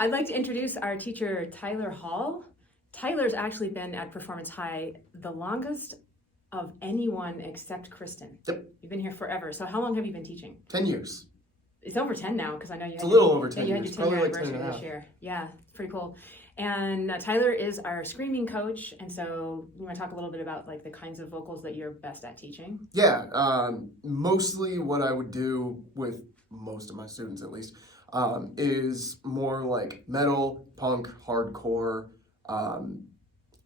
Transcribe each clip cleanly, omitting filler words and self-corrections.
I'd like to introduce our teacher, Tyler Hall. Tyler's actually been at Performance High the longest of anyone except Kristen. Yep. You've been here forever. So how long have you been teaching? 10 years. It's over 10 now, because I know you had It's a little over 10 you had years. your 10-year Probably like 10 anniversary and a this half. year. Yeah, it's pretty cool. And Tyler is our screaming coach, and so you want to talk a little bit about like the kinds of vocals that you're best at teaching? Yeah, mostly what I would do with most of my students, at least, is more like metal, punk, hardcore.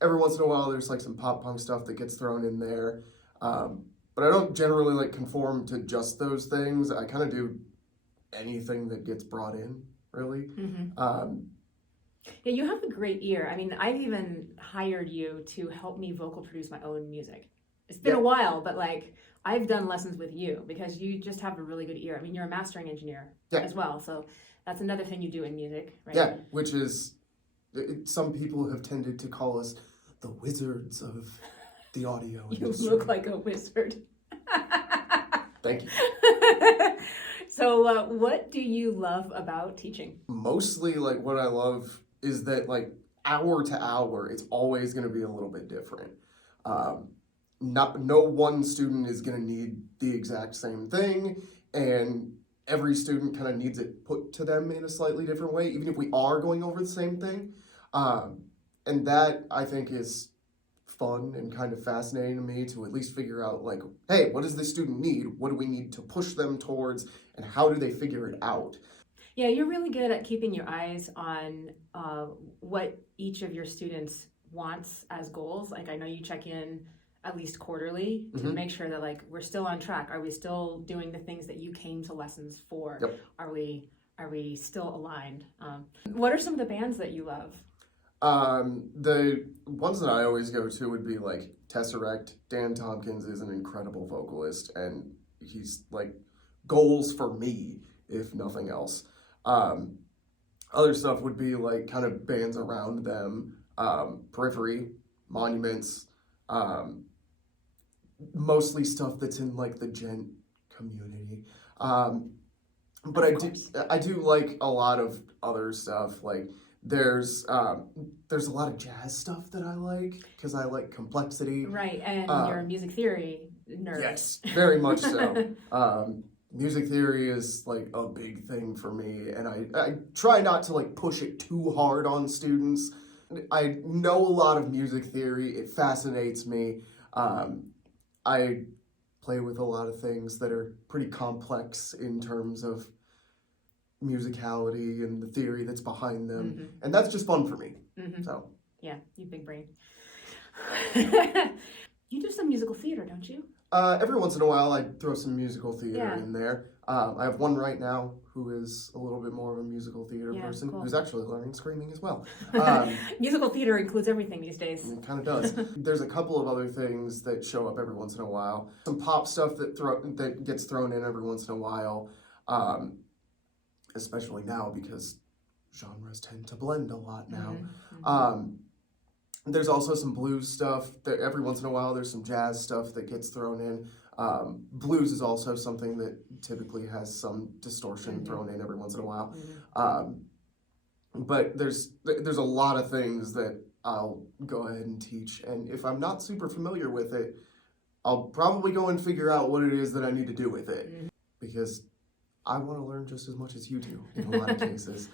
Every once in a while, there's like some pop punk stuff that gets thrown in there. But I don't generally like conform to just those things. I kind of do anything that gets brought in, really. Mm-hmm. Yeah, you have a great ear. I mean, I've even hired you to help me vocal produce my own music. It's been a while, but like I've done lessons with you because you just have a really good ear. I mean, you're a mastering engineer as well, so that's another thing you do in music, right? Yeah, which is, some people have tended to call us the wizards of the audio industry. You look like a wizard. Thank you. So what do you love about teaching? Mostly, like, what I love is that, like, hour to hour, it's always going to be a little bit different. No one student is going to need the exact same thing, and every student kind of needs it put to them in a slightly different way, even if we are going over the same thing. And that, I think, is fun and kind of fascinating to me, to at least figure out, like, hey, what does this student need? What do we need to push them towards? And how do they figure it out? Yeah, you're really good at keeping your eyes on what each of your students wants as goals. Like, I know you check in at least quarterly to make sure that like we're still on track. Are we still doing the things that you came to lessons for? Yep. Are we still aligned? What are some of the bands that you love? The ones that I always go to would be like Tesseract. Dan Tompkins is an incredible vocalist, and he's like goals for me, if nothing else. Other stuff would be like kind of bands around them, Periphery, Monuments, mostly stuff that's in like the gent community. But I do like a lot of other stuff. Like there's a lot of jazz stuff that I like because I like complexity. Right, and you're a music theory nerd. Yes, very much so. Music theory is like a big thing for me, and I try not to like push it too hard on students. I know a lot of music theory. It fascinates me. I play with a lot of things that are pretty complex in terms of musicality and the theory that's behind them, and that's just fun for me. So yeah, you big brain. You do some musical theater, don't you? Every once in a while, I throw some musical theater in there. I have one right now who is a little bit more of a musical theater person, who's actually learning screaming as well. Musical theater includes everything these days. It kind of does. There's a couple of other things that show up every once in a while. Some pop stuff that gets thrown in every once in a while, especially now because genres tend to blend a lot now. There's also some blues stuff that every once in a while there's some jazz stuff that gets thrown in. Blues is also something that typically has some distortion thrown in every once in a while. But there's a lot of things that I'll go ahead and teach, and if I'm not super familiar with it, I'll probably go and figure out what it is that I need to do with it, because I want to learn just as much as you do in a lot of cases.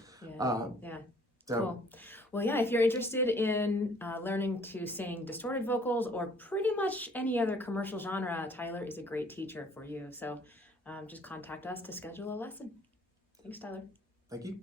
Cool. Well, yeah, if you're interested in learning to sing distorted vocals or pretty much any other commercial genre, Tyler is a great teacher for you. So just contact us to schedule a lesson. Thanks, Tyler. Thank you.